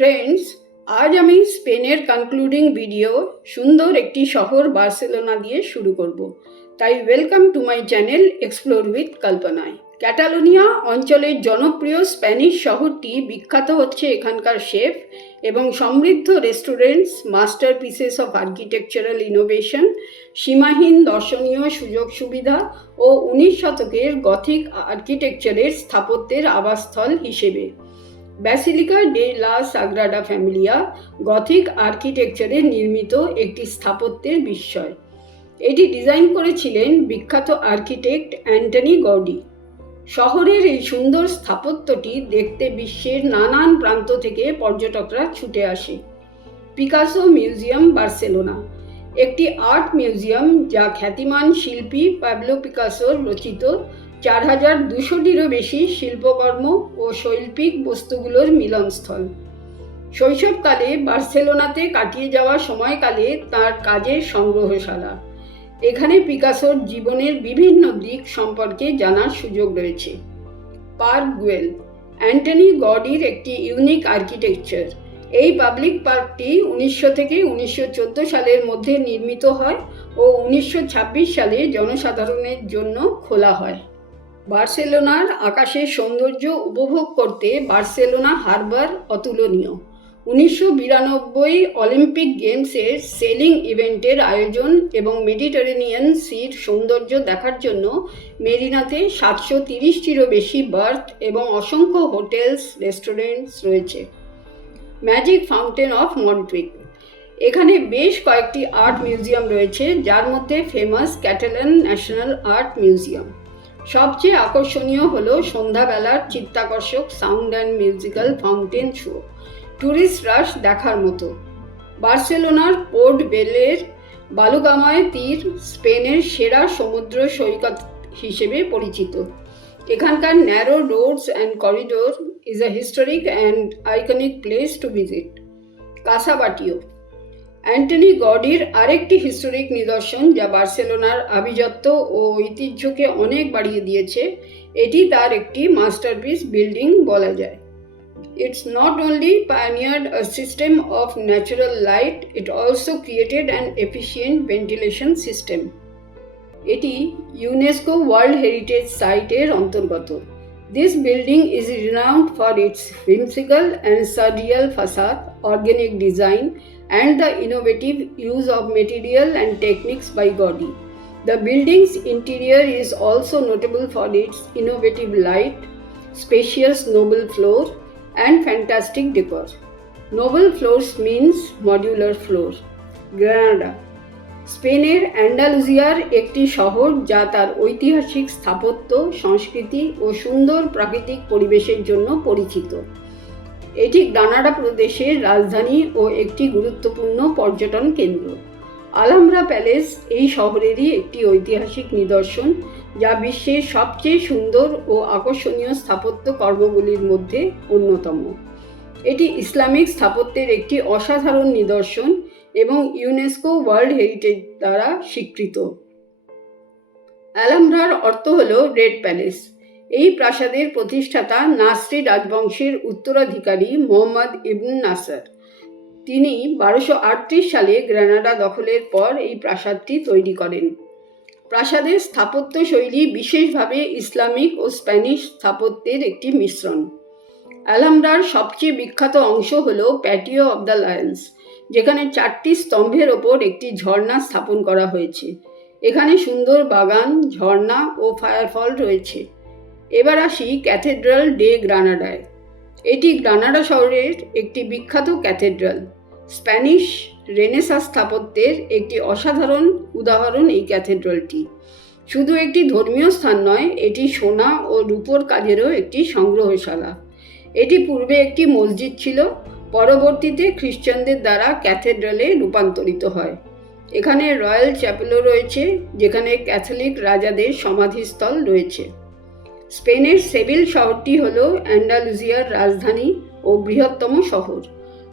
Friends আজ আমি স্পেনের কনক্লুডিং ভিডিও সুন্দর একটি শহর বার্সেলোনা দিয়ে শুরু করব। তাই welcome to my channel explore with কল্পনায় ক্যাটালোনিয়া অঞ্চলের জনপ্রিয় স্প্যানিশ শহরটি বিখ্যাত হচ্ছে এখানকার শেফ এবং সমৃদ্ধ restaurants masterpieces of architectural innovation সীমাহীন দর্শনীয় সুযোগ সুবিধা ও উনিশ শতকের গথিক আর্কিটেকচারের স্থাপত্যের আবাসস্থল হিসেবে। ব্যাসিলিকা ডে লা সাগ্রাডা ফ্যামিলিয়া গথিক আর্কিটেকচারে নির্মিত একটি স্থাপত্যের বিস্ময়। এটি ডিজাইন করেছিলেন বিখ্যাত আর্কিটেক্ট অ্যান্টনি গডি শহরের এই সুন্দর স্থাপত্যটি দেখতে বিশ্বের নানান প্রান্ত থেকে পর্যটকরা ছুটে আসে। পিকাসো মিউজিয়াম বার্সেলোনা একটি আর্ট মিউজিয়াম যা খ্যাতিমান শিল্পী পাবলো পিকাসোর রচিত চার হাজার দুশোটিরও বেশি শিল্পকর্ম ও শৈল্পিক বস্তুগুলোর মিলনস্থল। শৈশবকালে বার্সেলোনাতে কাটিয়ে যাওয়া সময়কালে তার কাজের সংগ্রহশালা। এখানে পিকাসোর জীবনের বিভিন্ন দিক সম্পর্কে জানার সুযোগ রয়েছে। পার্ক গুয়েল, অ্যান্টনি গডির একটি ইউনিক আর্কিটেকচার। এই পাবলিক পার্কটি উনিশশো থেকে উনিশশো চোদ্দ সালের মধ্যে নির্মিত হয় ও উনিশশো ছাব্বিশ সালে জনসাধারণের জন্য খোলা হয়। বার্সেলোনার আকাশের সৌন্দর্য উপভোগ করতে বার্সেলোনা হারবার অতুলনীয়। উনিশশো বিরানব্বই অলিম্পিক গেমসের সেলিং ইভেন্টের আয়োজন এবং মেডিটারেনিয়ান সির সৌন্দর্য দেখার জন্য মেরিনাতে সাতশো তিরিশটিরও বেশি বার্থ এবং অসংখ্য হোটেলস, রেস্টুরেন্টস রয়েছে। ম্যাজিক ফাউন্টেন অফ মন্ট্রিক। এখানে বেশ কয়েকটি আর্ট মিউজিয়াম রয়েছে, যার মধ্যে famous Catalan national art museum. সবচেয়ে আকর্ষণীয় হলো সন্ধ্যাবেলার চিত্তাকর্ষক sound and musical fountain show tourist rush দেখার মতো। বার্সেলোনার পোর্ট বেলের বালুকাময় তীর স্পেনের সেরা সমুদ্র সৈকত হিসেবে পরিচিত। এখানকার narrow roads and corridor is a historic and iconic place to visit Casa Batllo. Antoni গডির আরেকটি হিস্টোরিক নিদর্শন যা বার্সেলোনার আভিজাত্য ও ঐতিহ্যকে অনেক বাড়িয়ে দিয়েছে, এটি তার একটি মাস্টারপিস বিল্ডিং বলা যায়। It's not only pioneered a system of natural light it also created and efficient ventilation system এটি ইউনেস্কো ওয়ার্ল্ড হেরিটেজ সাইটের অন্তর্গত। This building is renowned for its whimsical and surreal facade organic design and the innovative use of material and techniques by Gaudi. The building's interior is also notable for its innovative light, spacious noble floor, and fantastic decor. Noble floors means modular floor. Granada স্পেনের অ্যান্ডালুজিয়ার একটি শহর যা তার ঐতিহাসিক স্থাপত্য সংস্কৃতি ও সুন্দর প্রাকৃতিক পরিবেশের জন্য পরিচিত এটি গ্রানাডা প্রদেশের রাজধানী ও একটি গুরুত্বপূর্ণ পর্যটন কেন্দ্র। আলামরা প্যালেস এই শহরেরই একটি ঐতিহাসিক নিদর্শন, যা বিশ্বের সবচেয়ে সুন্দর ও আকর্ষণীয় স্থাপত্য কর্মগুলির মধ্যে অন্যতম। এটি ইসলামিক স্থাপত্যের একটি অসাধারণ নিদর্শন এবং ইউনেস্কো ওয়ার্ল্ড হেরিটেজ দ্বারা স্বীকৃত। অ্যালামরার অর্থ হল রেড প্যালেস। এই প্রাসাদের প্রতিষ্ঠাতা নাসরি রাজবংশের উত্তরাধিকারী মোহাম্মদ ইবন নাসার। তিনি বারোশো সালে গ্রানাডা দখলের পর এই প্রাসাদটি তৈরি করেন। প্রাসাদের স্থাপত্য শৈলী বিশেষভাবে ইসলামিক ও স্প্যানিশ স্থাপত্যের একটি মিশ্রণ। অ্যালামরার সবচেয়ে বিখ্যাত অংশ হল প্যাটিও অব দ্য লায়ন্স, যেখানে চারটি স্তম্ভের ওপর একটি ঝর্ণা স্থাপন করা হয়েছে। এখানে সুন্দর বাগান, ঝর্ণা ও ফায়ারফল রয়েছে। এবার আসি ক্যাথেড্রাল ডে গ্রানাডায়। এটি গ্রানাডা শহরের একটি বিখ্যাত ক্যাথেড্রাল। স্প্যানিশ রেনেসা স্থাপত্যের একটি অসাধারণ উদাহরণ এই ক্যাথেড্রালটি। শুধু একটি ধর্মীয় স্থান নয়, এটি সোনা ও রূপোর কাজেরও একটি সংগ্রহশালা। এটি পূর্বে একটি মসজিদ ছিল, পরবর্তীতে খ্রিস্টানদের দ্বারা ক্যাথেড্রালে রূপান্তরিত হয়। এখানে রয়্যাল চ্যাপেলও রয়েছে, যেখানে ক্যাথলিক রাজাদের সমাধিস্থল রয়েছে। স্পেনের সেভিল শহরটি হল অ্যান্ডালুজিয়ার রাজধানী ও বৃহত্তম শহর।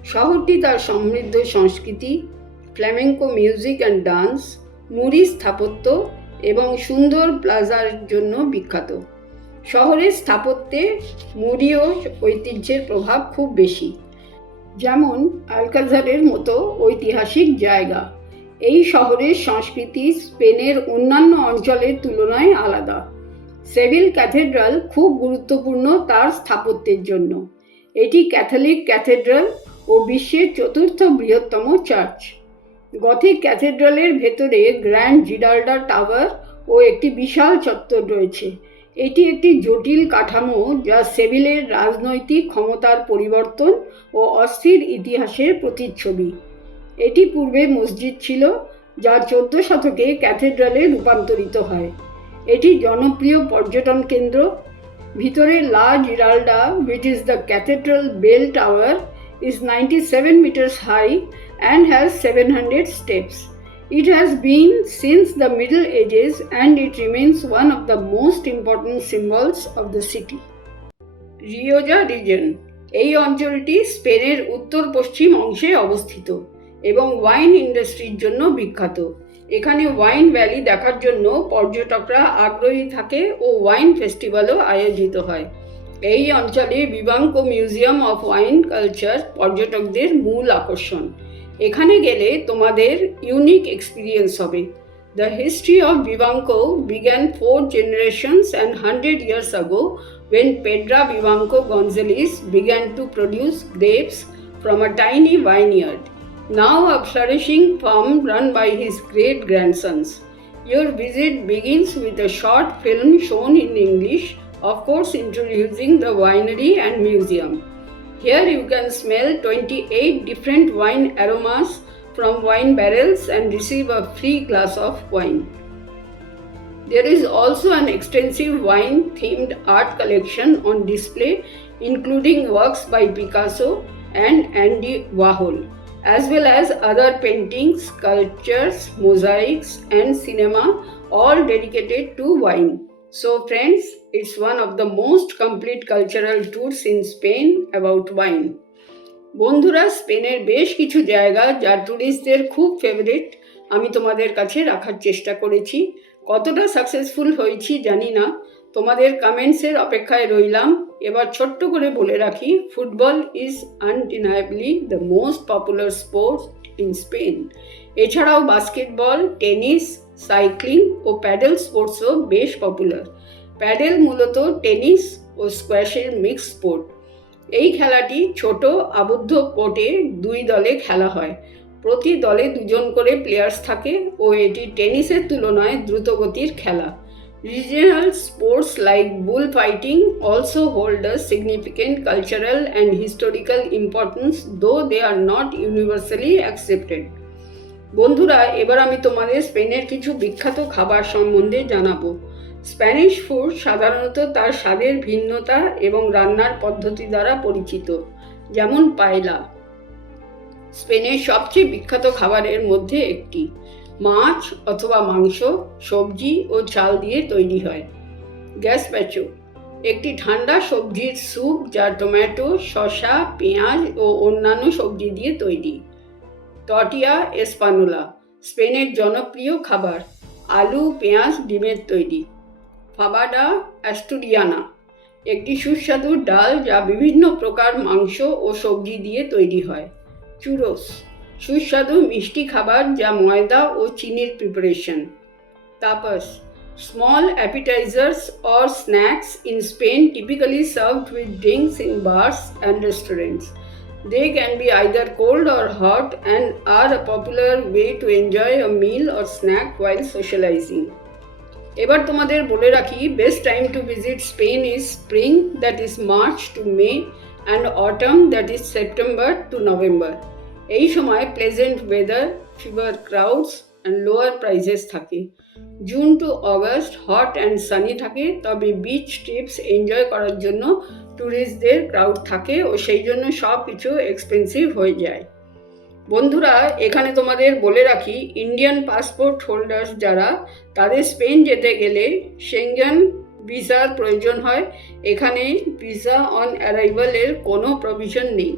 শহরটি তার সমৃদ্ধ সংস্কৃতি, ফ্ল্যামেঙ্কো মিউজিক অ্যান্ড ডান্স, মুড়ি স্থাপত্য এবং সুন্দর প্লাজার জন্য বিখ্যাত। শহরের স্থাপত্যে মুরীয় ঐতিহ্যের প্রভাব খুব বেশি। যেমন আলকাজারের মতো ঐতিহাসিক জায়গা। এই শহরের সংস্কৃতি স্পেনের অন্যান্য অঞ্চলের তুলনায় আলাদা। সেভিল ক্যাথেড্রাল খুব গুরুত্বপূর্ণ তার স্থাপত্যের জন্য। এটি ক্যাথলিক ক্যাথেড্রাল ও বিশ্বের চতুর্থ বৃহত্তম চার্চ। গথিক ক্যাথেড্রালের ভেতরে গ্র্যান্ড জিডাল্ডা টাওয়ার ও একটি বিশাল চত্বর রয়েছে। এটি একটি জটিল কাঠামো যা সেভিলের রাজনৈতিক ক্ষমতার পরিবর্তন ও অস্থির ইতিহাসের প্রতিচ্ছবি। এটি পূর্বে মসজিদ ছিল, যা চোদ্দ শতকে ক্যাথেড্রালে রূপান্তরিত হয়। এটি জনপ্রিয় পর্যটন কেন্দ্র। ভিতরে La Giralda which is the cathedral bell tower is ninety seven metres high and has seven hundred steps it has been since the middle ages and it remains one of the most important symbols of the city Rioja region এই অঞ্চলটি স্পেনের উত্তর পশ্চিম অংশে অবস্থিত এবং wine ইন্ডাস্ট্রির জন্য বিখ্যাত। এখানে ওয়াইন ভ্যালি দেখার জন্য পর্যটকরা আগ্রহী থাকে ও ওয়াইন ফেস্টিভ্যালও আয়োজিত হয়। এই অঞ্চলে Vivanco museum of wine culture পর্যটকদের মূল আকর্ষণ। এখানে গেলে তোমাদের ইউনিক এক্সপিরিয়েন্স হবে। The history of Vivanco began four generations and hundred years ago when Pedra Vivanco Gonzalez began to produce grapes from a tiny vineyard, now a flourishing farm run by his great grandsons. Your visit begins with a short film shown in English, of course, introducing the winery and museum. Here you can smell 28 different wine aromas from wine barrels and receive a free glass of wine. There is also an extensive wine themed art collection on display, including works by Picasso and Andy Warhol, as well as other paintings, sculptures, mosaics, and cinema, all dedicated to wine. So, friends, it's one of the most complete cultural tours in Spain about wine. বন্ধুরা স্পেনের বেশ কিছু জায়গা যা ট্যুরিস্টদের খুব favourite আমি তোমাদের কাছে রাখার চেষ্টা করেছি কতটা সাকসেসফুল হয়েছি জানি না তোমাদের কমেন্টসের অপেক্ষায় রইলাম। এবার ছোট্ট করে বলে রাখি football is undeniably the most popular sports in Spain এছাড়াও বাস্কেটবল টেনিস সাইক্লিং ও প্যাডেল স্পোর্টসও বেশ পপুলার প্যাডেল মূলত টেনিস ও স্কোয়াশের মিক্স স্পোর্ট এই খেলাটি ছোট, আবদ্ধ কোর্টে দুই দলে খেলা হয়। প্রতি দলে দুজন করে প্লেয়ার্স থাকে ও এটি টেনিসের তুলনায় দ্রুতগতির খেলা। Sports like bull fighting also hold a significant cultural and historical importance though they are not universally accepted বন্ধুরা, এবার আমি তোমাদের স্পেনের কিছু বিখ্যাত খাবার সম্বন্ধে জানাব। স্প্যানিশ ফুড সাধারণত তার স্বাদের ভিন্নতা এবং রান্নার পদ্ধতি দ্বারা পরিচিত, যেমন পায়লা। স্পেনের সবচেয়ে বিখ্যাত খাবারের মধ্যে একটি। মাছ অথবা মাংস, সবজি ও চাল দিয়ে তৈরি হয়। Gazpacho. একটি ঠান্ডা সবজির স্যুপ যা টমেটো, শসা, পেঁয়াজ ও অন্যান্য সবজি দিয়ে তৈরি। টটিয়া এসপানোলা, স্পেনের জনপ্রিয় খাবার। আলু, পেঁয়াজ, ডিমের তৈরি। ফাবাডা অ্যাস্টুরিয়ানা, একটি সুস্বাদু ডাল যা বিভিন্ন প্রকার মাংস ও সবজি দিয়ে তৈরি হয়। চুরোস। সুস্বাদু মিষ্টি খাবার যা ময়দা ও চিনির preparation tapas small appetizers or snacks in Spain typically served with drinks in bars and restaurants They can be either cold or hot and are a popular way to enjoy a meal or snack while socializing. এবার তোমাদের বলে রাখি best time to visit Spain is spring that is March to May and autumn that is September to November এই সময় pleasant weather fewer crowds and lower prices থাকে। June to August hot and sunny থাকে, তবে beach TRIPS enjoy করার জন্য ট্যুরিস্টদের crowd থাকে ও সেই জন্য সব কিছু এক্সপেন্সিভ হয়ে যায়। বন্ধুরা, এখানে তোমাদের বলে রাখি ইন্ডিয়ান পাসপোর্ট হোল্ডার্স যারা, তাদের স্পেন যেতে গেলে সেঙ্গেন ভিসার প্রয়োজন হয়। এখানে ভিসা অন অ্যারাইভালের কোনো প্রভিশন নেই।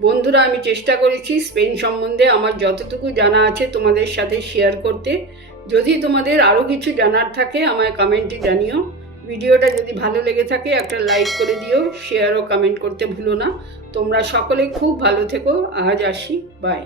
বন্ধুরা, আমি চেষ্টা করেছি স্পেন সম্বন্ধে আমার যতটুকু জানা আছে তোমাদের সাথে শেয়ার করতে। যদি তোমাদের আরও কিছু জানার থাকে, আমায় কমেন্টে জানিও। ভিডিওটা যদি ভালো লেগে থাকে, একটা লাইক করে দিও শেয়ার ও কমেন্ট করতে ভুলো না। তোমরা সকলে খুব ভালো থেকো। আজ আসি। বাই